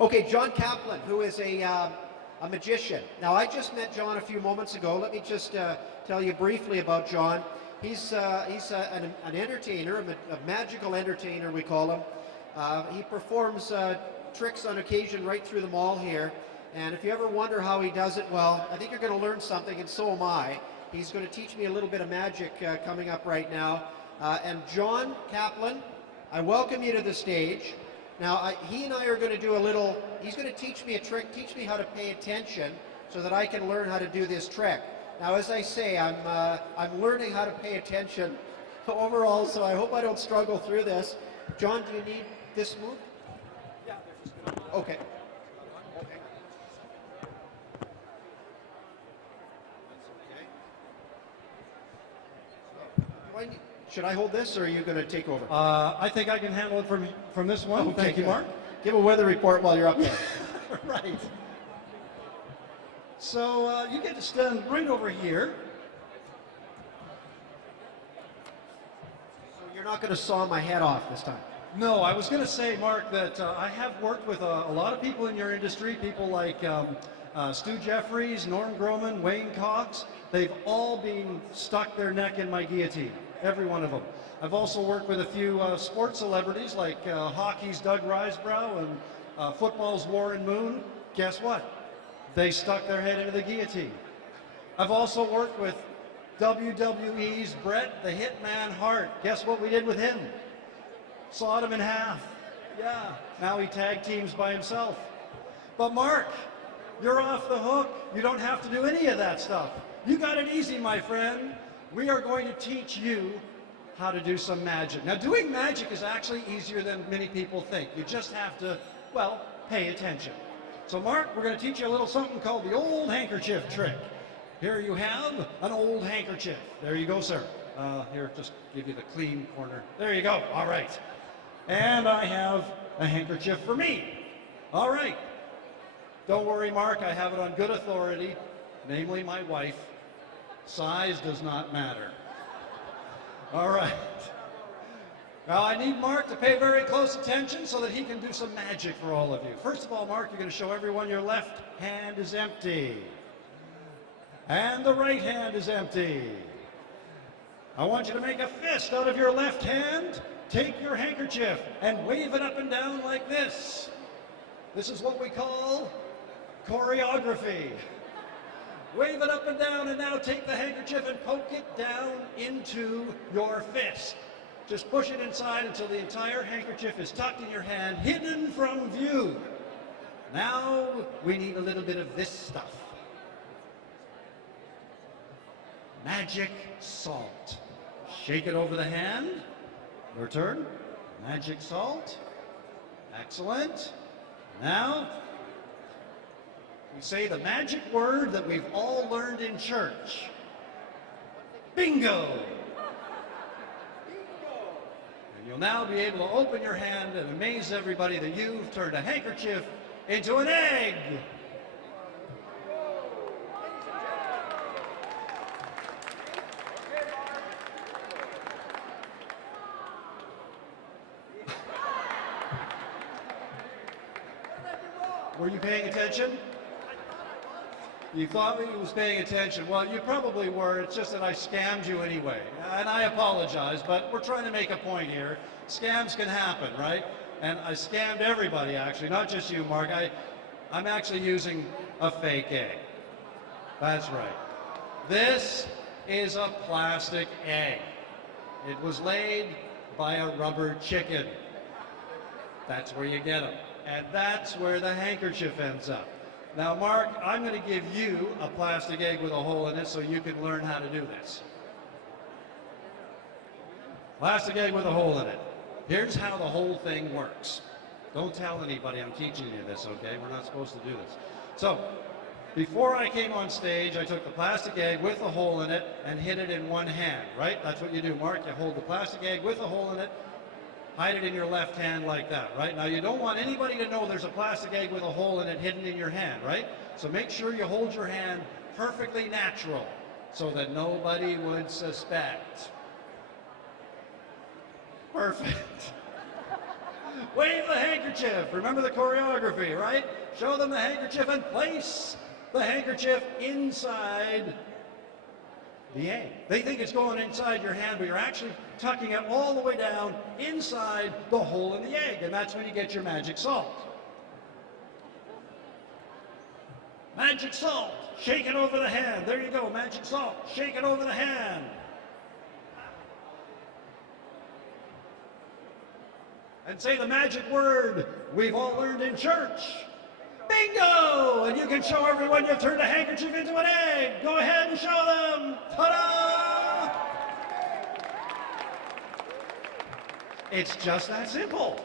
Okay, John Kaplan, who is a magician. Now, I just met John a few moments ago. Let me just tell you briefly about John. He's an entertainer, a magical entertainer, we call him. He performs tricks on occasion right through the mall here. And if you ever wonder how he does it, well, I think you're going to learn something, and so am I. He's going to teach me a little bit of magic coming up right now. And John Kaplan, I welcome you to the stage. Now, he and I are going to do a little, he's going to teach me a trick, teach me how to pay attention so that I can learn how to do this trick. Now, as I say, I'm learning how to pay attention overall, so I hope I don't struggle through this. John, do you need this move? Yeah, there's just okay. Should I hold this, or are you going to take over? I think I can handle it from this one. Okay, Thank you, good. Mark. Give a weather report while you're up there. Right. So you get to stand right over here. So you're not going to saw my head off this time? No, I was going to say, Mark, that I have worked with a lot of people in your industry, people like Stu Jeffries, Norm Groman, Wayne Cox. They've all been stuck their neck in my guillotine, every one of them. I've also worked with a few sports celebrities like hockey's Doug Risebrough and football's Warren Moon. Guess what? They stuck their head into the guillotine. I've also worked with WWE's Bret the Hitman Hart. Guess what we did with him? Sawed him in half. Yeah, now he tag teams by himself. But Mark, you're off the hook. You don't have to do any of that stuff. You got it easy, my friend. We are going to teach you how to do some magic. Now, doing magic is actually easier than many people think. You just have to, well, pay attention. So, Mark, we're going to teach you a little something called the old handkerchief trick. Here you have an old handkerchief. There you go, sir. Here, just give you the clean corner. There you go. All right. And I have a handkerchief for me. All right. Don't worry, Mark. I have it on good authority, namely my wife. Size does not matter. All right. Now I need Mark to pay very close attention so that he can do some magic for all of you. First of all, Mark, you're going to show everyone your left hand is empty. And the right hand is empty. I want you to make a fist out of your left hand. Take your handkerchief and wave it up and down like this. This is what we call choreography. Wave it up and down, and now take the handkerchief and poke it down into your fist. Just push it inside until the entire handkerchief is tucked in your hand, hidden from view. Now we need a little bit of this stuff. Magic salt. Shake it over the hand. Your turn. Magic salt. Excellent. Now, we say the magic word that we've all learned in church. Bingo! And you'll now be able to open your hand and amaze everybody that you've turned a handkerchief into an egg. Were you paying attention? You thought he was paying attention. Well, you probably were. It's just that I scammed you anyway. And I apologize, but we're trying to make a point here. Scams can happen, right? And I scammed everybody, actually, not just you, Mark. I'm actually using a fake egg. That's right. This is a plastic egg. It was laid by a rubber chicken. That's where you get them. And that's where the handkerchief ends up. Now, Mark, I'm going to give you a plastic egg with a hole in it so you can learn how to do this. Plastic egg with a hole in it. Here's how the whole thing works. Don't tell anybody I'm teaching you this, okay? We're not supposed to do this. So, before I came on stage, I took the plastic egg with a hole in it and hid it in one hand, right? That's what you do, Mark. You hold the plastic egg with a hole in it, hide it in your left hand like that, right? Now, you don't want anybody to know there's a plastic egg with a hole in it hidden in your hand, right? So make sure you hold your hand perfectly natural so that nobody would suspect. Perfect. Wave the handkerchief. Remember the choreography, right? Show them the handkerchief and place the handkerchief inside the egg. They think it's going inside your hand, but you're actually tucking it all the way down inside the hole in the egg, and that's when you get your magic salt. Magic salt, shake it over the hand. There you go, magic salt, shake it over the hand. And say the magic word we've all learned in church. Bingo! And you can show everyone you've turned a handkerchief into an egg. Go ahead and show them. Ta-da! It's just that simple.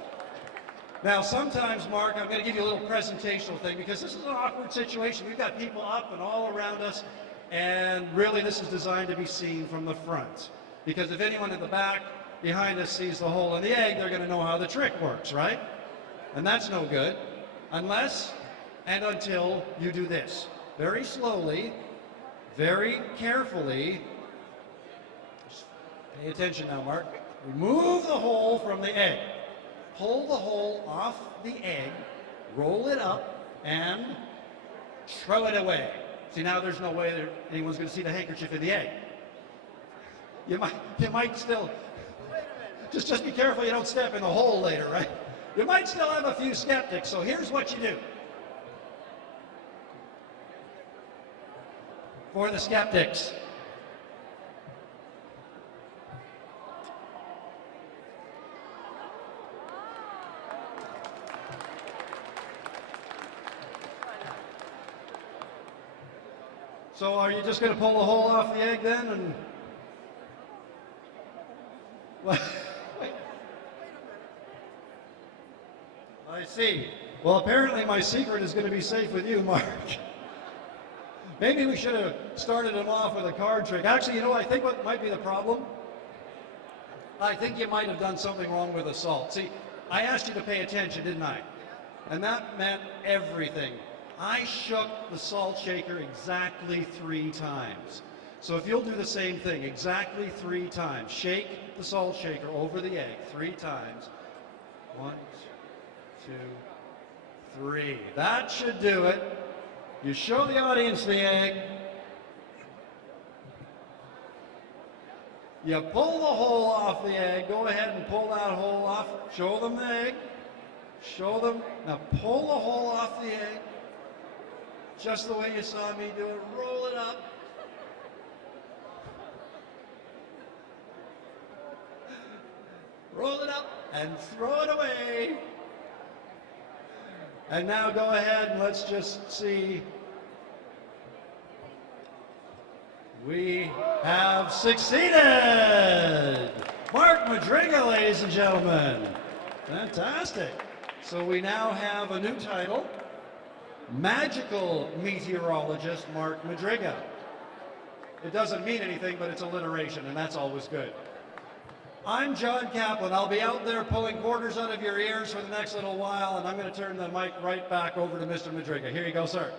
Now, sometimes, Mark, I'm going to give you a little presentational thing because this is an awkward situation. We've got people up and all around us, and really this is designed to be seen from the front. Because if anyone in the back behind us sees the hole in the egg, they're going to know how the trick works, right? And that's no good unless and until you do this. Very slowly, very carefully. Just pay attention now, Mark. Remove the hole from the egg. Pull the hole off the egg, roll it up, and throw it away. See, now there's no way that anyone's going to see the handkerchief in the egg. You might still, just be careful you don't step in the hole later, right? You might still have a few skeptics, so here's what you do. For the skeptics. So are you just going to pull the hole off the egg then? And I see. Well, apparently my secret is going to be safe with you, Mark. Maybe we should have started him off with a card trick. Actually, you know, I think what might be the problem? I think you might have done something wrong with the salt. See, I asked you to pay attention, didn't I? And that meant everything. I shook the salt shaker exactly 3 times. So if you'll do the same thing, exactly 3 times. Shake the salt shaker over the egg 3 times. 1, 2, 3. That should do it. You show the audience the egg. You pull the hole off the egg. Go ahead and pull that hole off. Show them the egg. Show them. Now pull the hole off the egg. Just the way you saw me do it. Roll it up. Roll it up and throw it away. And now go ahead and let's just see. We have succeeded! Mark Madryga, ladies and gentlemen. Fantastic. So we now have a new title. Magical meteorologist Mark Madryga. It doesn't mean anything, but it's alliteration, and that's always good. I'm John Kaplan. I'll be out there pulling quarters out of your ears for the next little while, and I'm going to turn the mic right back over to Mr. Madryga. Here you go, sir.